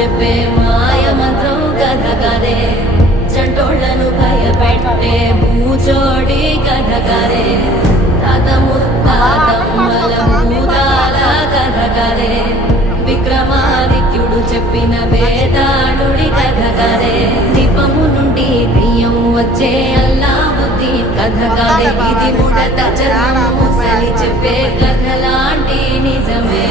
చెప్పే మాయ మంత్రం కథ కదే చంటోళ్లను భయపెట్టే భూచోడి కథ కదే తాత ముత్తాతమ్మల భూతాల కథ కదే విక్రమాదిత్యుడు చెప్పిన వేదాళుడి కథ కదే దీపము నుండి బియ్యం వచ్చే అల్లావుద్దీన్ కథ కదే ఇది ముడత చర్మము సరి చెప్పే కథ లాంటి నిజమే